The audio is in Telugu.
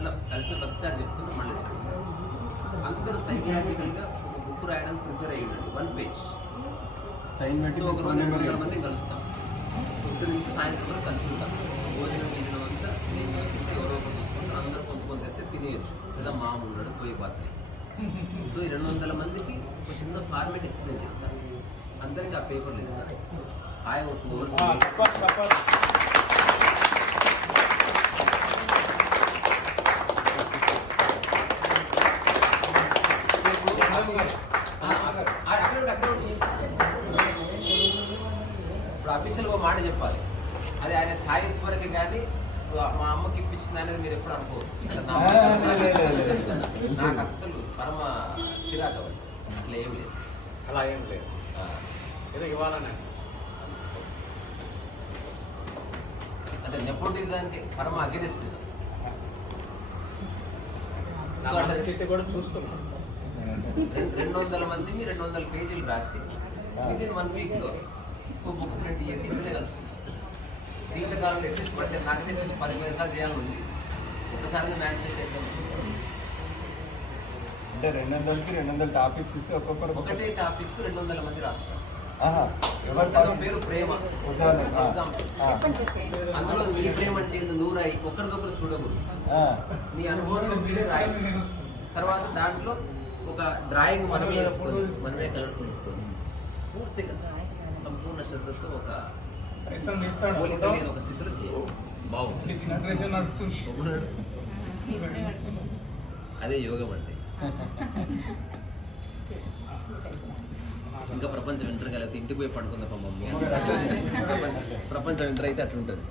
మళ్ళీ కలిసిన ప్రతిసారి చెప్తున్నా మళ్ళీ చెప్తున్నా, అందరూ సైకలాజికల్గా ఒక బుక్ రాయడానికి ప్రిపేర్ అయ్యిందండి. 1 పేజ్. సో ఒక రోజు 200 మంది కలుస్తాం, పొద్దు నుంచి సాయంత్రం వరకు కలిసి ఉంటాం. భోజనం గీజనం అంతా నేను చూసుకుంటే ఎవరో ఒకరు చూసుకుంటారు, అందరూ కొంత వేస్తే తినేయచ్చు లేదా మామూలు ఉన్నాడు పోయి పాత్ర. సో ఈ 200 మందికి ఒక చిన్న ఫార్మేట్ ఎక్స్ప్లెయిన్ చేస్తాను, అందరికీ ఆ పేపర్లు ఇస్తాను. హాయ్ ఒక 2 hours ఇప్పుడు అఫీషియల్గా ఒక మాట చెప్పాలి, అది ఆయన ఛాయిస్ వరకు కానీ మా అమ్మకి ఇప్పించింది అనేది మీరు ఎప్పుడు అనుకోరు. నాకు అస్సలు పరమ చిరాకు అవ్వదు, అట్లా ఏం లేదు, అలా ఏం లేదు, ఏదో ఇవ్వాలనే. అంటే నెపోటిజానికి పరమ అగెనిస్ట్ ఇది. కూడా చూస్తున్నాను. 200 మంది 200 పేజీలు రాసి వితిన్ 1 వీక్లో ఒక బుక్ ప్రింట్ చేసి ఇంటినే కలుసుకున్నాం. జీవితకాలంలో అట్లీస్ట్ అంటే నాకైతే అట్లీస్ట్ 10 సార్లు చేయాలని ఉంది. ఒకసారి మేనిఫెస్ట్ చేద్దాం అంటే 200కి 200 టాపిక్స్ ఇస్తే ఒక్కొక్కరు ఒకటే టాపిక్ 200 మంది రాస్తారు. పుస్తకం పేరు ప్రేమ ఎగ్జాంపుల్. అందులో నీ ప్రేమ అంటే నువ్వు రాయి, ఒకరిదొకరు చూడకూడదు, నీ అనుభవంలో వీళ్ళే రాయి. తర్వాత దాంట్లో ఒక డ్రాయింగ్ మనమే వేసుకొని మనమే కలర్స్ నింపుకొని పూర్తిగా సంపూర్ణ శ్రద్ధతో ఒక పోలిక లేని ఒక స్థితిలో చేయాలి. బాగుంటుంది. అదే యోగం అంటే. ఇంకా ప్రపంచం వింటర్ కలిగితే ఇంటికి పోయి పండుకుందా మమ్మీ. ప్రపంచం వింటర్ అయితే అట్లుంటుంది.